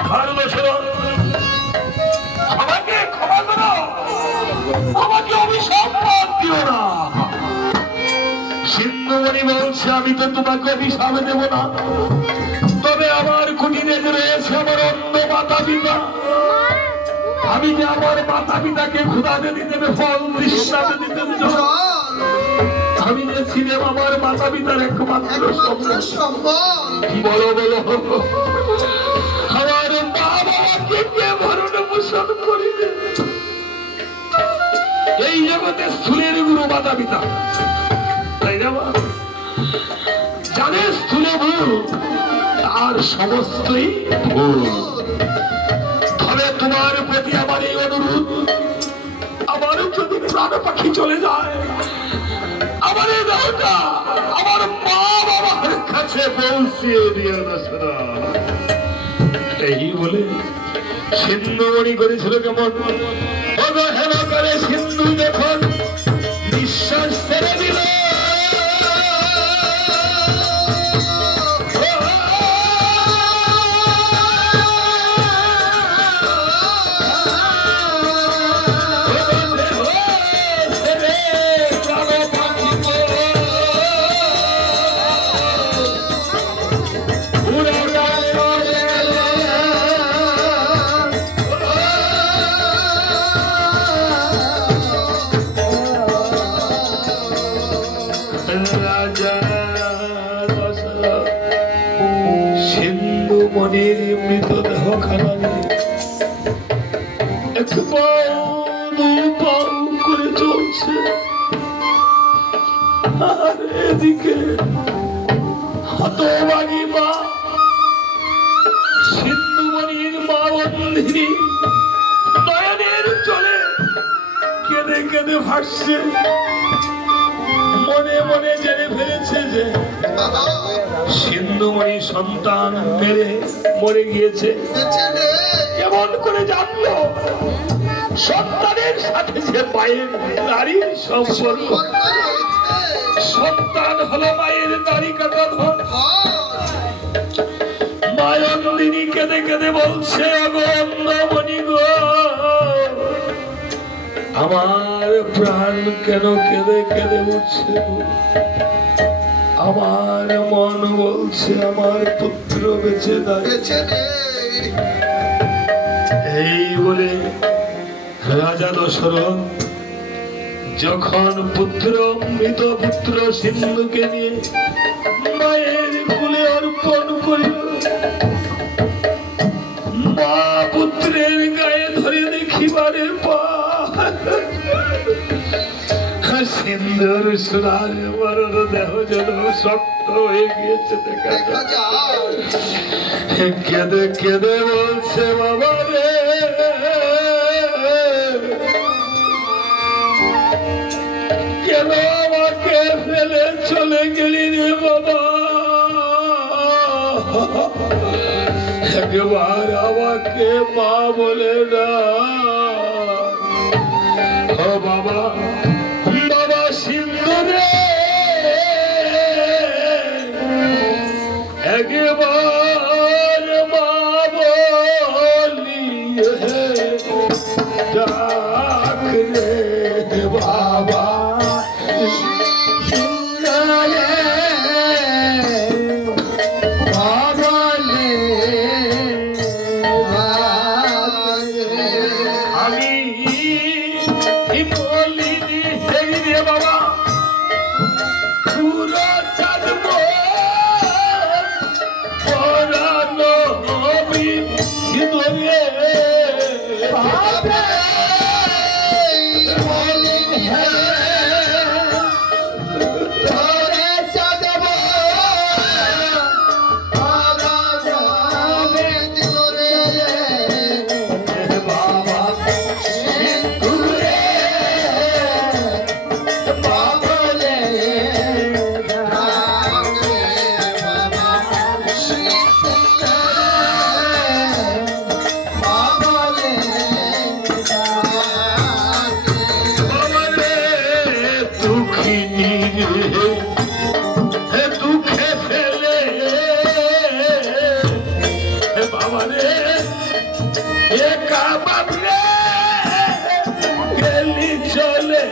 উদ্ধার দশরথ, আমাকে ক্ষমা করো, আমাকে অভিশাপ দিও না। সিন্ধুমণি বলছে আমি তো তোমাকে অভিশাপ দেব না, তবে আমার কুটিরে রয়েছে আমার অন্য মাতা পিতা। আমি যে আমার মাতা পিতাকে ক্ষুধাতে দিতে হবে, ফল তৃষ্ণাতে দিতে হবে, আমি যে ছিলাম আমার মাতা পিতার একমাত্র সম্বল। কি বলো বলো, আমার মা বাবাকে কে ভরণ পোষণ করিবে? এই জগতে স্থূলের গুরু মাতা পিতা, তাই না? জানে স্থূলে ভুল, তার সমস্তই ভুল। তবে তোমার প্রতি আমার এই অনুরোধ, আমার যদি প্রাণ পাখি চলে যায়, আমার এই দেহটা আমার মা বাবার কাছে পৌঁছিয়ে দিয়ে দশরথ। এই বলে সিন্ধুমণি করেছিল কেমন, অবহেলা করে সিন্ধু যখন নিঃশ্বাস ছেড়ে দিল, সিন্ধুমণির মৃতদেহ খানা এক পাও দুই পাও করে চলছে, আর এদিকে হতভাগী মা সিন্ধুমণির মা বন্ধিনী নয়নের জলে কেঁদে কেঁদে ভাসছে। মনে মনে জেনে ফেলেছে যে সিন্ধুমণি সন্তান মেরে মরে গিয়েছে। কেমন করে জানলো? সন্তানের সাথে যে মায়ের নারীর সম্পর্ক, সন্তান হলো মায়ের নারী কাটা ধন। মায়ন্দিনী কেঁদে কেঁদে বলছে, অগন্ধমণি গো, আমার প্রাণ কেন কেঁদে কেঁদে উঠছে? আমার মন বলছে আমার পুত্র বেঁচে দাঁড়িয়েছে। এই বলে রাজা দশরথ যখন মৃত পুত্র সিন্ধুকে নিয়ে মায়ের কোলে অর্পণ করিল, মা পুত্রের গায়ে ধরে দেখিবারে সিন্ধুর সোনার মরণ দেহ যেন শক্ত হয়ে গিয়েছে দেখা যায়। কেঁদে কেঁদে বলছে, বাবা রে, কেন আমাকে ফেলে চলে গেলি রে বাবা? একবার আমাকে মা বলে না। ও বাবা, বাবা সিন্ধু রে, একবার মা বলি ডাক রে বাবা। একা বাবরে গেলি চলে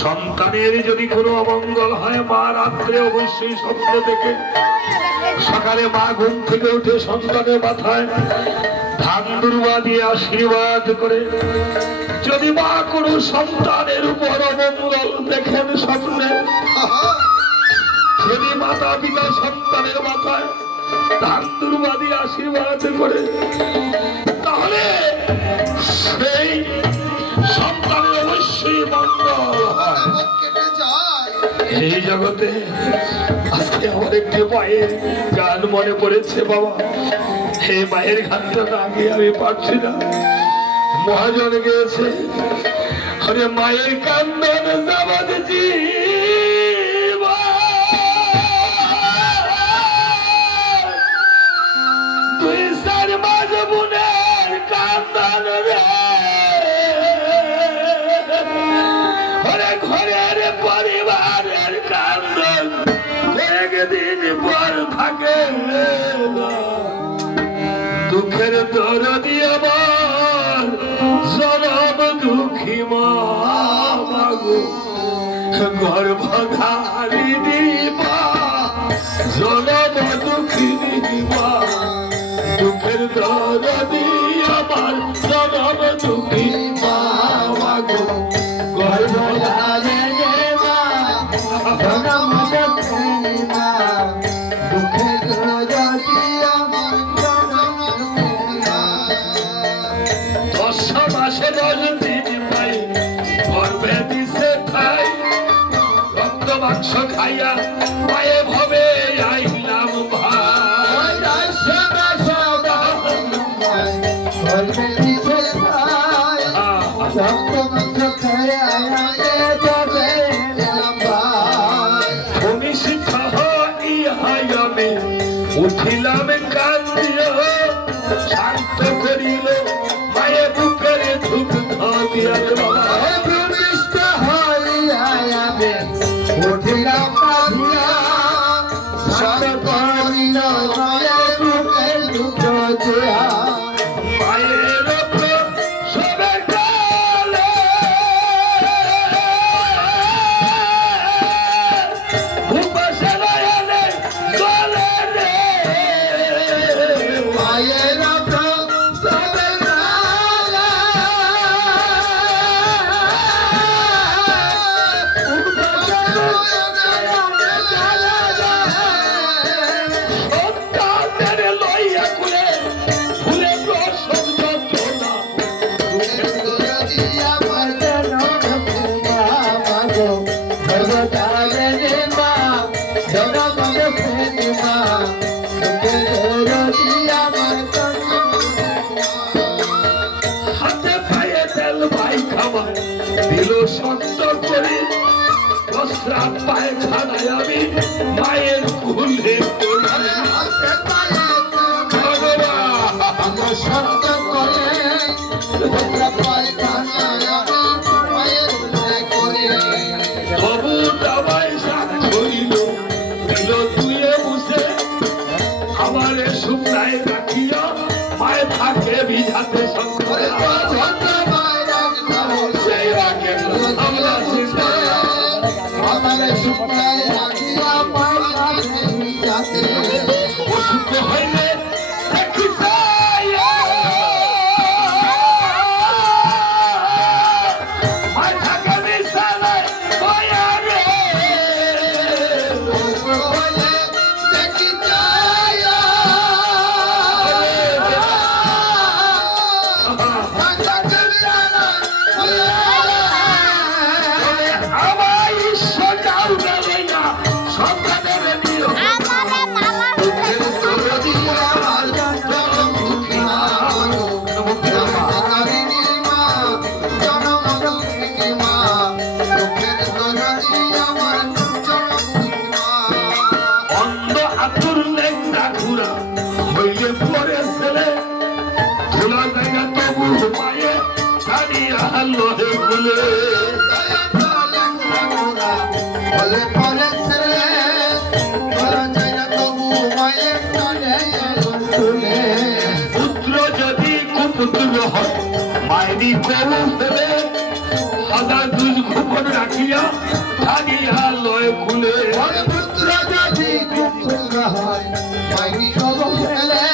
সন্তানের যদি কোনো অমঙ্গল হয় মা রাত্রে অবশ্যই স্বপ্ন দেখে সকালে মা ঘুম থেকে উঠে সন্তানের মাথায় ধান দুর্বা দিয়ে আশীর্বাদ করে যদি মা কোনো সন্তানের উপর অমঙ্গল দেখেন স্বপ্নে যদি মাতা পিতা সন্তানের মাথায় ধান দুর্বা দিয়ে আশীর্বাদ করে তাহলে সেই সন্তানের অবশ্যই মঙ্গল হয়। এই জগতে আজকে আমার একটি মায়ের গান মনে পড়েছে বাবা। এই মায়ের গানটা না গিয়ে আমি পারছি না। মহাজন গেছে আরে মায়ের কান্দন যাবাদ দুই চার মাঝ বোনের কান্দন রে ঘরের পরিবারের কান্দন একদিন পর থাকে দুঃখের দরদি আমার জনম দুঃখী মা মাগো গর্ভধারী দিবা জনম দুঃখী দিবা দুঃখের দরদি আমার জনম দুঃখী মা মাগো গর্ভধারী খাইয়া পায়ে ভবে আইলাম ভাই উঠিলাম কান্দিও শান্ত করিল মায়ে বুকের ধূপ দিয়াল উঠিলাম কাঁদিয়া শান্ত করিল মায়ে বুকের ধূপ দিয়া মায়ের দিল সত্য করে প্রস্রাব পায়খানায় আমি মায়ের কুলে সত্য করে প্রস্রাব পায়খানায় আমি মায়ের কুলে করে তবু দাবায় সাক্ষরিল দিল তুয়ে বুঝে আমারে শুকনায় রাখিয়া মায়ে থাকে ভিজাতে সঙ্গে সেই রাখে আমরা অসুখ হইলে পুত্র যদি কুপুত্র হয় মায়েরই করু ফেলে হাজার দুজ গোপন রাখিয়া থাকিয়া লয় খুলে পুত্র যদি কুপুত্র হয় মায়েরই করু ফেলে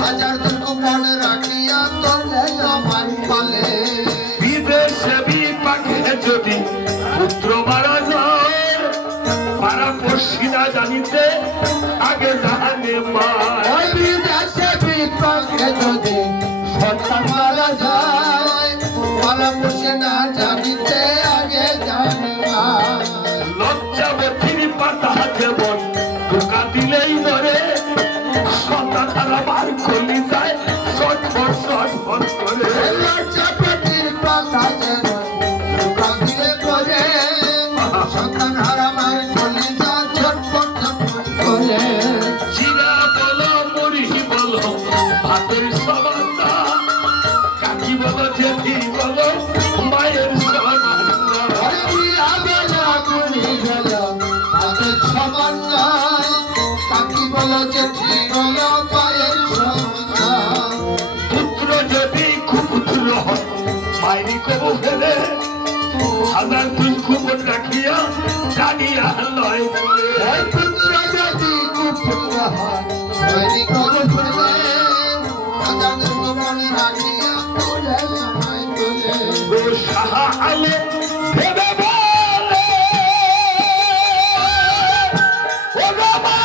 হাজার দুজ গোপন রাখিয়া তলে আমার ফলে বিদেশে বিপাকে যদি পুত্র মারা যায় পারা পড়শিরা জানিতে আগে জানে মা বিদেশে বিপাকে যদি সন্তান মারা যায় পারা পড়শিরা জানিতে আগে জানে মা লজ্জাবতীর পাতা যেমন ঢোকা দিলেই ধরে সন্তান হারা বার করলি যায় ছটফট ছটফট করে লজ্জাবতীর পাতা যেমন ঢোকা দিলে ধরে সন্তান হারা বার করলি যায় ছটফট ছটফট করে জিরা বলো মুড়ি বলো ভাতের সমানটা কাকি বলো জেঠি বলো মায়ের সমানটা পুত্র যদি কুপুত্র হয় মায়েরই কবু ফেলে হাজার দুই কুপন রাখিয়া জানিয়া লয় পুত্র যদি কুপুত্র হয় মায়েরই কবু ফেলে হাজার দুই কুপন রাখিয়া তুলে আমায় তুলে ও সাহা আলে ভেবে বলে ও বাবা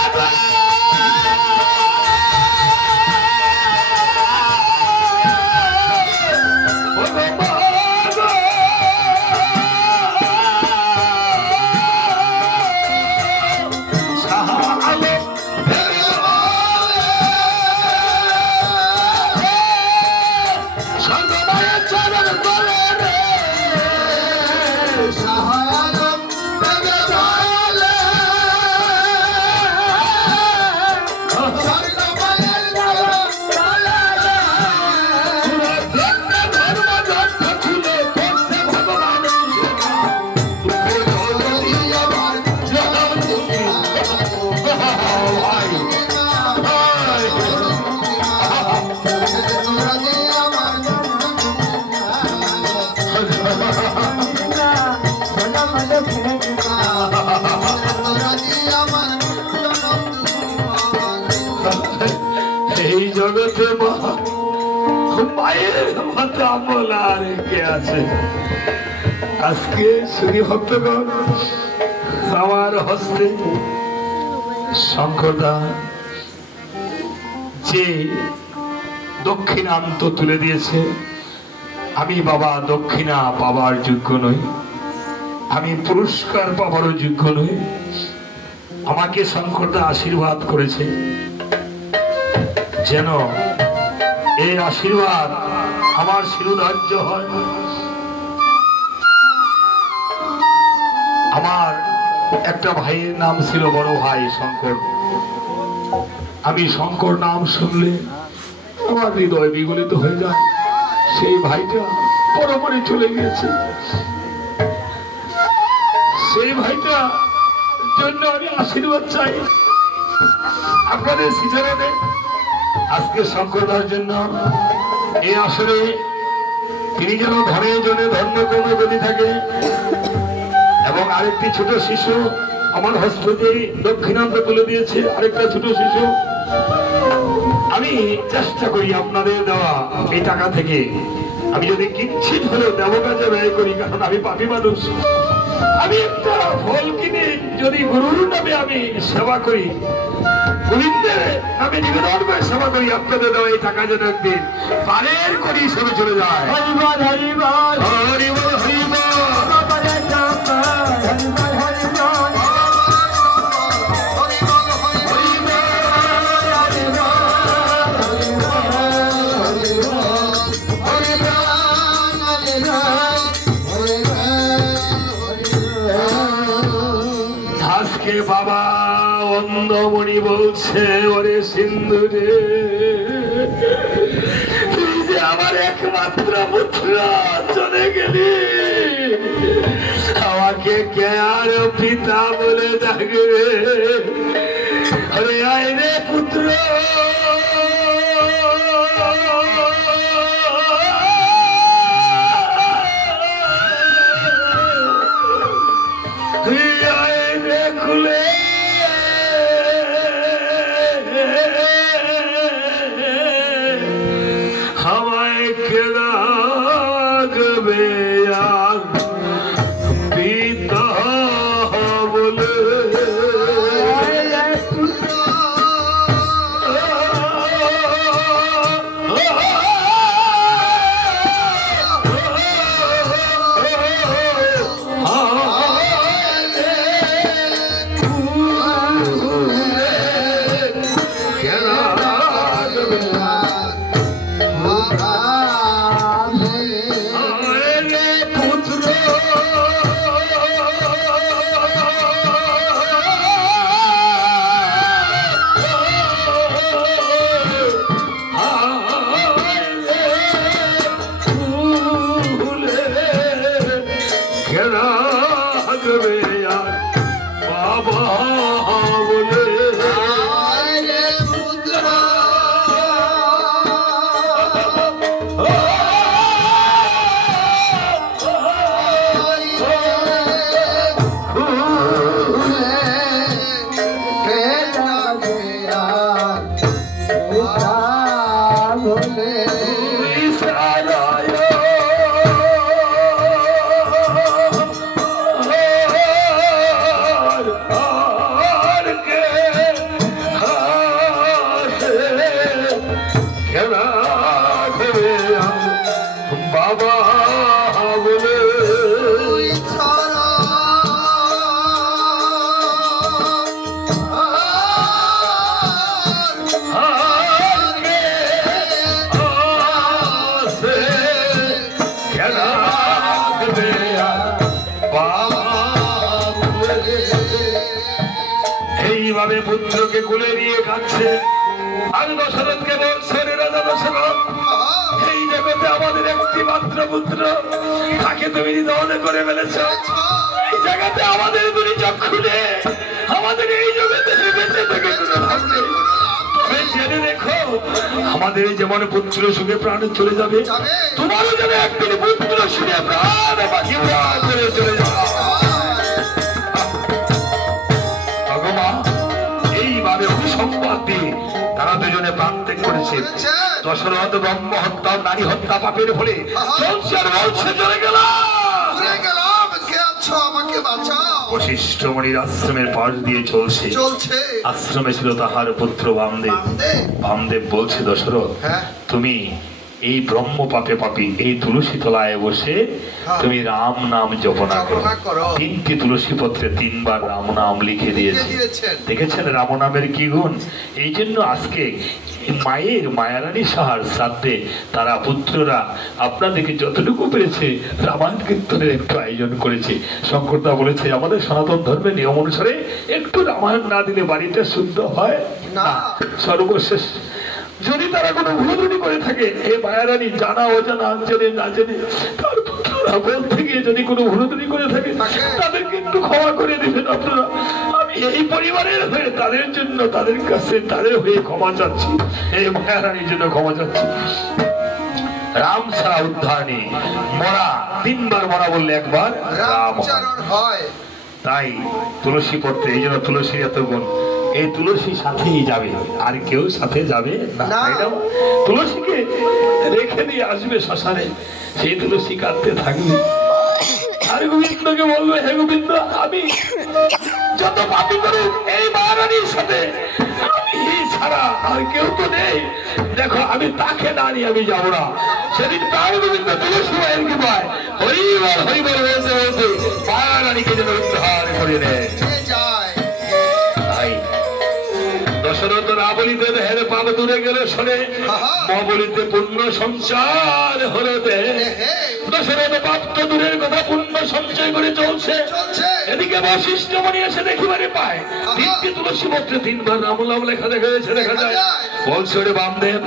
এই জগতে মায়ের মতো বলার কে আছে? আজকে শ্রী ভক্তগণ আমার হস্তে শঙ্করদা যে দক্ষিণান্ত তুলে দিয়েছে, আমি বাবা দক্ষিণা পাবার যোগ্য নই, আমি পুরস্কার পাবারও যোগ্য নই। আমাকে শঙ্করদা আশীর্বাদ করেছে, যেন এই আশীর্বাদ আমার শিরোধার্য হয়। আমার একটা ভাইয়ের নাম ছিল বড় ভাই শঙ্কর। আমি শঙ্কর নাম শুনলে আমার হৃদয় বিগলিত হয়ে যায়। সেই ভাইটা পরপরে চলে গিয়েছে। সেই ভাইটা জন্য আমি আশীর্বাদ চাই আপনাদের শিচারণে। আজকে শঙ্করদার জন্য এই আসরে তিনি যেন ধরে জনে ধন্য কর্ম যদি থাকে। এবং আরেকটি ছোট শিশু আমার হস্ততে দক্ষিণান্ত তুলে দিয়েছে, আরেকটা ছোট শিশু। আমি চেষ্টা করি আপনাদের দেওয়া এই টাকা থেকে আমি যদি কিঞ্চিত হলেও দেব কাজে ব্যয় করি, কারণ আমি পাপী মানুষ। আমি একটা ফল কিনে যদি গুরুর নামে আমি সেবা করি, গোবিন্দের আমি নিবেদন করে সেবা করি, আপনাদের দেওয়া এই টাকা যেন একদিন পারের করি সরে চলে যায়। হরিবল হরিবল হরিবল হরিবল বাবা অন্ধমণি বলছে, ওরে সিন্ধুরে তুই যে আমার একমাত্র পুত্র চলে গেলি, আমাকে কে আর পিতা বলে ডাকবে? আরে আয় রে পুত্র, এইভাবে পুত্রকে কোলে নিয়ে কাঁদছে। আর দশরথকে বলছে, রাজা দশরথ, এই জগতে আমাদের একটি মাত্র পুত্র, তাকে তুমি নিধন করে ফেলেছ। এই জগতে আমাদের দুটি চক্ষু নেই, আমাদের এই জগতে বেঁচে থেকে কোনো লাভ নেই। তবে জেনে রেখো, আমাদের যেমন পুত্র সুখে প্রাণ চলে যাবে, তোমারও যেন একদিন পুত্র সুখে প্রাণ বাকি প্রাণ চলে চলে যাবে। এইভাবে অভিসম্পাদ দিয়ে তারা দুজনে প্রাণ ত্যাগ করেছে। দশরথ ব্রহ্ম হত্যা, নারী হত্যা পাপের ফলে চলে গেল। বশিষ্ঠ মণির আশ্রমের পাশ দিয়ে চলছে। আশ্রমে ছিল তাহার পুত্র বামদেব। বামদেব বলছে, দশরথ, তুমি এই ব্রহ্ম পাপে পাপী এই তুলসী তলায় বসে তুমি রাম নাম জপনা করো। 3টি তুলসী পত্রে 3বার রাম নাম লিখে দিয়েছে। দেখেছেন রাম নামের কি গুণ? এই জন্য আজকে মায়ের মায়ারানী সাহার সাথে তারা পুত্ররা আপনাদেরকে যতটুকু পেরেছে রামায়ণ কীর্তনের একটু আয়োজন করেছে। শঙ্করদা বলেছে আমাদের সনাতন ধর্মের নিয়ম অনুসারে একটু রামায়ণ না দিলে বাড়িটা শুদ্ধ হয় না। সর্বশেষ যদি তারা কোনো ভুলত্রুটি করে থাকে, হে মায়ারানী জানা অজানা জেনে না জেনে তার পুত্ররা বলতে গিয়ে যদি কোনো ভুলত্রুটি করে থাকে তাদেরকে একটু ক্ষমা করে দিবেন আপনারা। আমি এই পরিবারের হয়ে তাদের জন্য তাদের কাছে তাদের হয়ে ক্ষমা চাচ্ছি, এই মায়ারানীর জন্য ক্ষমা চাচ্ছি। রাম ছাড়া উদ্ধার নেই। মরা তিনবার মরা বললে একবার রাম হয়। তাই তুলসী পত্রে, এই জন্য তুলসীর এত গুণ। এই তুলসী সাথেই যাবে, আর কেউ সাথে যাবে না। তুলসীকে রেখে দিয়ে আসবে শ্মশানে, সেই তুলসী কাঁদতে থাকবে আর গোবিন্দকে বলবে হে গোবিন্দ আমি যত পাপী করুক এই মায়ারানীর সাথে আমি ছাড়া আর কেউ তো নেই, দেখো আমি তাকে না নিয়ে আমি যাবো না। সেদিন তার গোবিন্দ তুলসী মায়ের কি পায় হরিবল হরিবল বলতে বলতে মায়ারানীকে যেন উদ্ধার করে নেয়। দশরথ না বলিতে দেহের পাপ দূরে গেলে শোনে, বলিতে পুণ্য সঞ্চার হলো দেহ। দশরথ পাপ তো দূরের কথা পুণ্য সঞ্চয় করে চলছে। এদিকে বশিষ্ঠ মনি এসে দেখিবারে পায় তিনটি তুলসী পত্রে তিনবার রাম নাম লেখা দেখা যাচ্ছে, দেখা যায়। বলছে ওরে বামদেব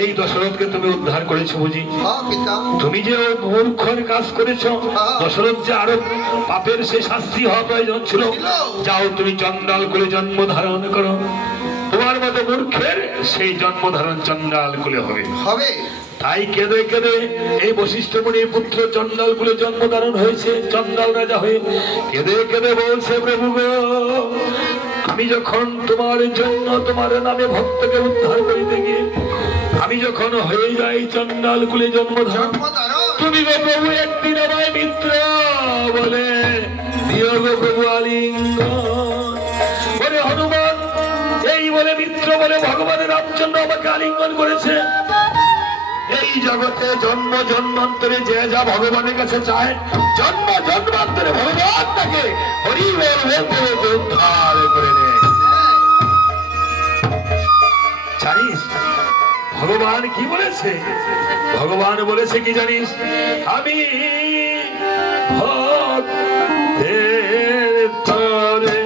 এই দশরথকে তুমি উদ্ধার করেছো বুঝি? তুমি যে মূর্খের কাজ করেছো, দশরথ যে আরো পাপের সে শাস্তি হওয়া প্রয়োজন ছিল। যাও তুমি চন্ডাল করে জন্ম ধারণ করো, তোমার মতো মূর্খের সেই জন্ম ধারণ চন্ডাল কুলে হবে। তাই কেঁদে কেঁদে এই বশিষ্ঠ মুনির পুত্র চন্ডাল কুলে জন্ম ধারণ হয়েছে, চন্ডাল রাজা হয়ে কেঁদে কেঁদে বলছে প্রভু গো আমি যখন তোমার জন্য তোমার নামে ভক্তকে উদ্ধার করিতে গিয়ে আমি যখন হয়ে যাই চন্ডাল কুলে জন্ম ধারণ, তুমি গো প্রভু একদিন আমায় মিত্র বলে দিও গো প্রভু আলিঙ্গন। বলে হনুমান এই বলে মিত্র বলে ভগবানের রামচন্দ্র আমাকে আলিঙ্গন করেছে। এই জগতে জন্ম জন্মান্তরে যে যা ভগবানের কাছে চায়, জন্ম জন্মান্তরে ভগবান তাকে হরি বলতে উদ্ধার করে নেয়। জানিস ভগবান কি বলেছে? ভগবান বলেছে কি জানিস? আমি ভক্তের তরে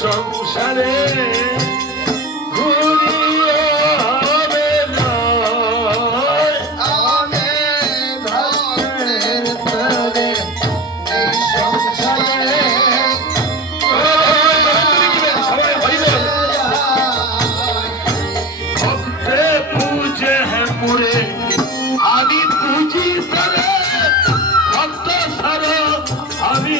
সংসারে আমি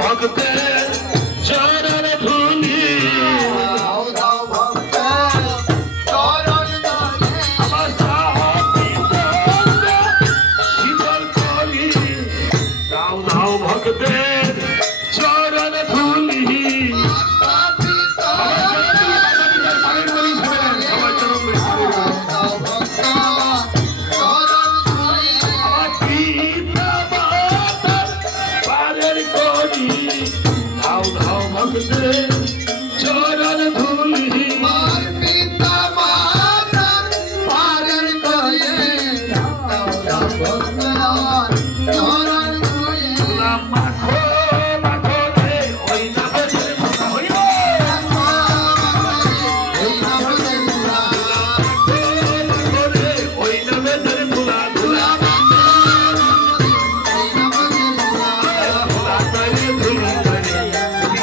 ভক্তের চরণ ধুলি দাও দাও ভক্তের চরণ ধুলি আমার শীতল করি দাও দাও ভক্তের চরণ ধুলি চরণ ধুলি মার পিতা মাতার পারের কয়ে দাও দাও ভক্তের চরণ ধুলি মাখো মাখো রে ওই নামের কথা হইব এই নামে দুলা মাখো রে ওই নামের ধুলা ধুলা এই নামে দুলা ধুলা তারে ধুলা তারে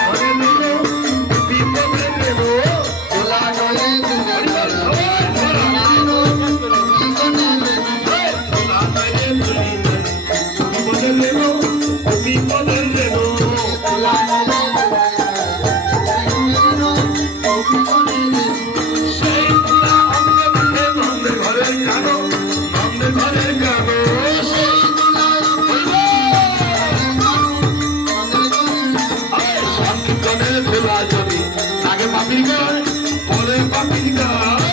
মনে নিলো বিপদে নেব দুলা নয়ে দুলা ধুলা তারে ধুলি বিপদে নেব বিপদে নেব সেই ধুলা অঙ্গে মাঠে নন্দে ঘরের গানো নন্দে ঘরের গানো সেই সংকীর্তনের ধুলা যদি আগে পাপির গায় পরে পাপির গায়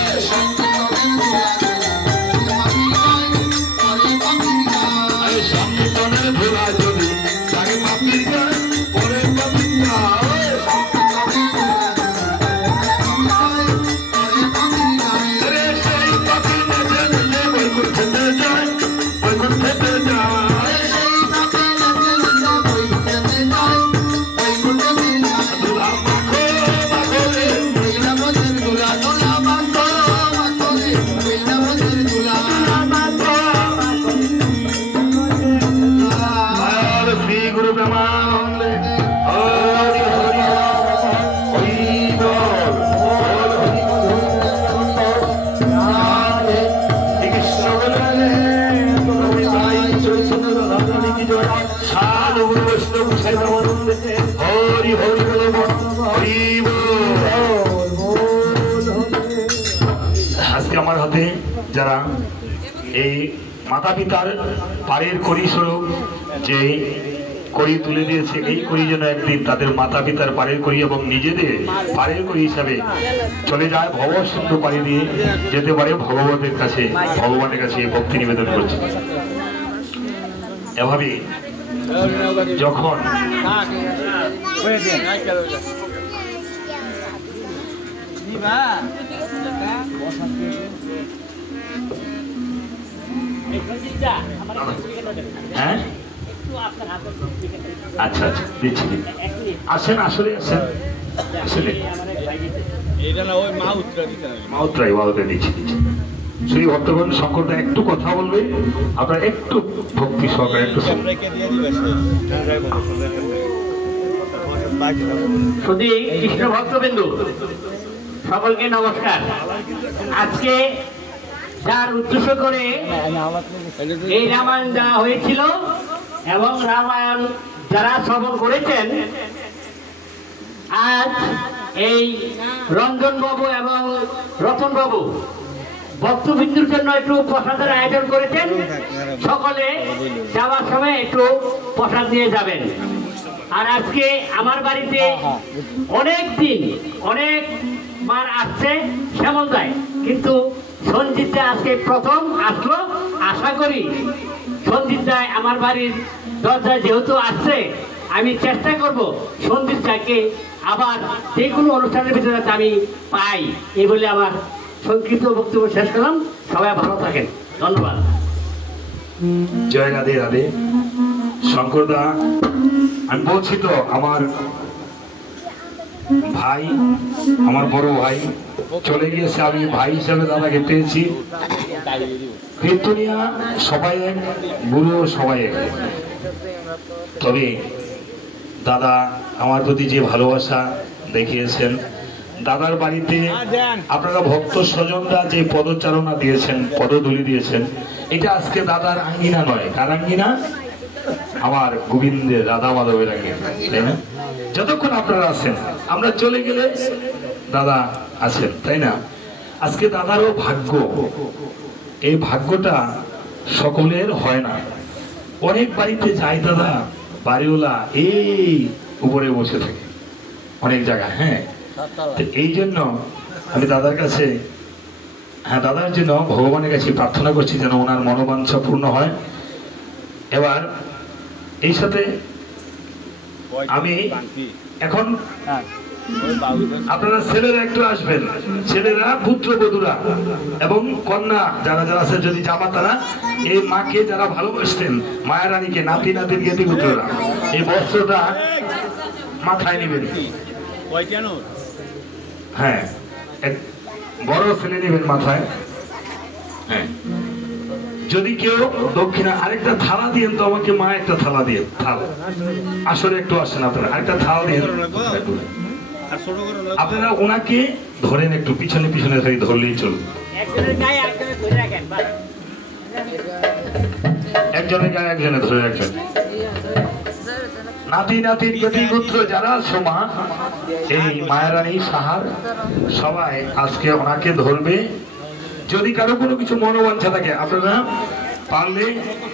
সংকীর্তনের ধুলা যদি আগে পাপির গায় পরে পাপির গায় রে সেই পাপি নেচে নেচে বৈকুণ্ঠেতে যায় বৈকুণ্ঠেতে যায় ধুলা মাখো মাখো রে আর শ্রী গুরু ব্রহ্মানন্দে হরি হরি হরি বল কৃষ্ণ বলে তুমি তাই চৈতন্য রাধারানী কি জয় সাধু গুরু বৈষ্ণব সাইবানন্দে হরি হরি বল হরি বল। আজকে আমার হাতে যারা এই মাতা পিতার পারের করি স্বরূপ যে করি তুলে দিয়েছে, এই করি যেন একদিন তাদের মাতা পিতার পারের করি এবং নিজেদের পারের করি হিসাবে চলে যায় ভব সিন্ধু পাড়ি দিয়ে যেতে পারে ভগবতের কাছে, ভগবানের কাছে ভক্তি নিবেদন করছে। এভাবে যখন হ্যাঁ আচ্ছা আচ্ছা দিচ্ছি আসেন আসলে আসেন আসলে মাউত্রাই বাউতে দিচ্ছি দিচ্ছি শ্রী ভক্তগণ শঙ্করদা একটু কথা বলবে, আপনারা একটু ভক্তি সহকারে একটু শুনুন। শুধু কৃষ্ণ ভক্তবিন্দু সকলকে নমস্কার। আজকে যার উদ্দেশ্য করে এই রামায়ণ দেওয়া হয়েছিল এবং রামায়ণ যারা শ্রবণ করেছেন, আজ এই রঞ্জন বাবু এবং রতন বাবু ভক্তবিন্দুর জন্য একটু প্রসাদের আয়োজন করেছেন। সকলে যাওয়ার সময় একটু প্রসাদ নিয়ে যাবেন। আর আজকে আমার বাড়িতে অনেক দিন অনেকবার আসছে শ্যামল দায়, কিন্তু সঞ্জিত দায় আজকে প্রথম আসলো। আশা করি সঞ্জিত দায় আমার বাড়ির দরজায় যেহেতু আসছে, আমি চেষ্টা করব সঞ্জিত দাকে আবার যে কোনো অনুষ্ঠানের ভিতরে আমি পাই। এই বলে আমার সংক্ষিপ্ত বক্তব্য শেষ করলাম। সবাই ভালো থাকেন, ধন্যবাদ। জয় রাধে রাধে। শঙ্করদা, আমি বলছি তো আমার ভাই, আমার বড় ভাই চলে গিয়েছে, আমি ভাই হিসাবে দাদাকে পেয়েছি। কীর্তনিয়া সবাই এক, গুরু সবাই এক। তবে দাদা আমার প্রতি যে ভালোবাসা দেখিয়েছেন, দাদার বাড়িতে আপনারা ভক্ত স্বজনরা যে পদচারণা দিয়েছেন, পদধূলি দিয়েছেন, এটা আজকে দাদার আঙ্গিনা নয়। কার আঙ্গিনা? আমার গোবিন্দের রাধা মাধবের আগে, তাই না? যতক্ষণ আপনারা আছেন, আমরা চলে গেলে দাদা আছেন, তাই না? আজকে দাদারও ভাগ্য, এই ভাগ্যটা সকলের হয় না। অনেক বাড়িতে যাই দাদা, বাড়িওয়ালা এই উপরে বসে থাকে অনেক জায়গায়, হ্যাঁ। তো এই জন্য আমি দাদার কাছে, হ্যাঁ, দাদার জন্য ভগবানের কাছে প্রার্থনা করছি যেন ওনার মনোবাঞ্ছা পূর্ণ হয়। এবার এই সাথে আমি এখন আপনারা ছেলেরা একটু আসবেন, ছেলেরা পুত্রবধূরা এবং কন্যা যারা যারা আছে, যদি জামাতারা এই মাকে যারা ভালোবাসতেন, মায়া রানীকে, নাতি নাতির গেতি পুত্ররা এই বস্ত্রটা মাথায় নেবেন। হ্যাঁ, এক বড় ছেলে নেবেন মাথায়। হ্যাঁ, যদি কেউ দক্ষিণা আরেকটা থালা দিয়েন তো আমাকে, মা একটা থালা দিয়ে, থালা আসলে একটু আসেন আপনারা, আরেকটা থালা দিয়ে আপনারা ওনাকে ধরেন, একটু পিছনে পিছনে ধরলেই চলবে। একজনের গায়ে একজনে ধরে রাখবেন। নাতি নাতির গতিপুত্র যারা সোমা, এই মায়ারানী সাহার সবাই আজকে ওনাকে ধরবে। যদি কারো কোনো কিছু মনোবাঞ্ছা থাকে, আপনারা পারলে